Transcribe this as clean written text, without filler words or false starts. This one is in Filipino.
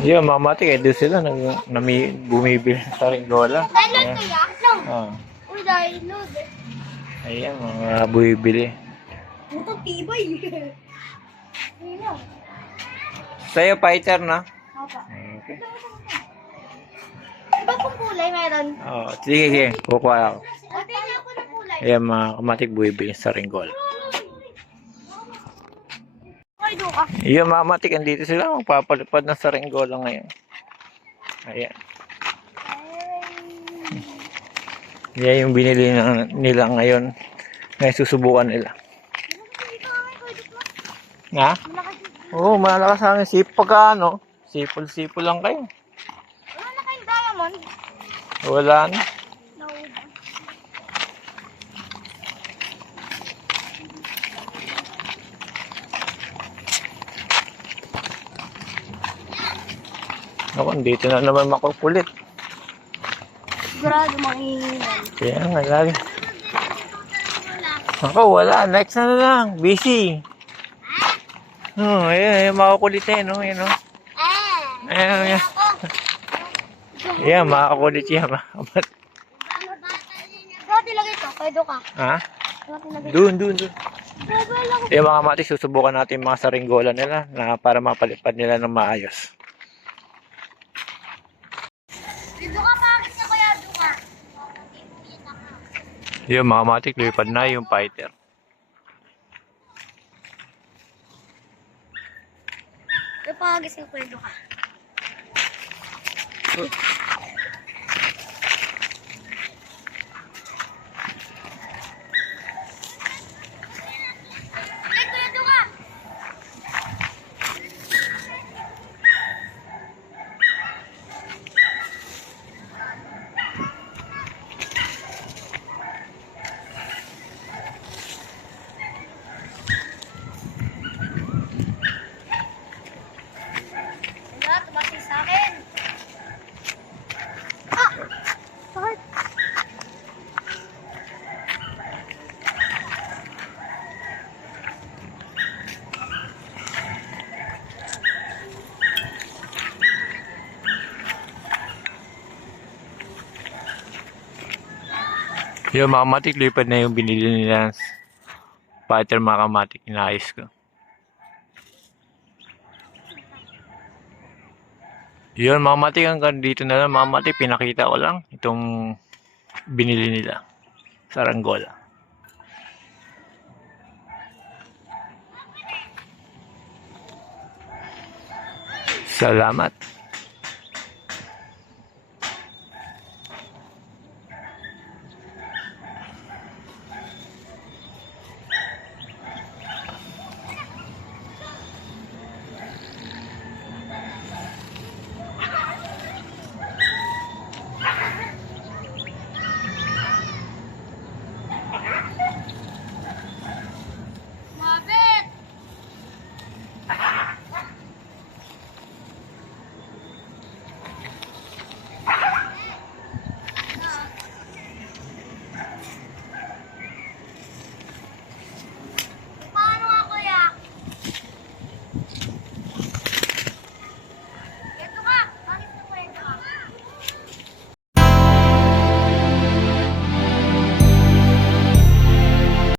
Yun, mamati kayo doon sila bumibili sa Ringgola. Download Ayan. kaya? No. Ah, Uy, download. ayan, mga bumibili. Ito, tibay. Ayun. Sa'yo, fighter na? Opa. Okay. Iba pong kulay meron. Oh, sige, sige. Kukuha ako. Ate, niya ako ng kulay. Ayan, mga kamatik bumibili sa Ringgola. Ay, duka. Yung mga matik, andito sila. Magpapalipad na sa Ringgola ngayon. Ayan. Yan yung binili nila ngayon. Ngayon susubukan nila. Ha? Oo, malakas sa amin. Sipag ano. Sipol-sipol lang kayo. Wala na kayong diamond. Wala na. Nauba. Ako, dito na naman makukulit. Sigurado manginginan. Kaya nga, lagi. Ako, wala. Next na lang. Busy. Oh, ayan, makukulit eh, no? Ayan, no? Ayan, ayan. Ayan, makakulit yan. Saan tilagay ito? Kay duka. Ha? Saan tilagay? Doon. Mobile lang. Yung mga mati, susubukan natin yung mga saringgola nila na para mapalipad nila ng maayos. Duka, bakit niya kaya duka? Yung mga mati, lipad na yung fighter. Ito pagis yung kay duka. Ay, kuya duka! Wala, tumating sa akin. Ah! Bakit? Yung mga mati, lipad na yung binili nila fighter mga kamatik. Inaayos ko. Yun, mga mati, hanggang dito na lang. Mga mati, pinakita ko lang itong binili nila sa Ringgola. Salamat.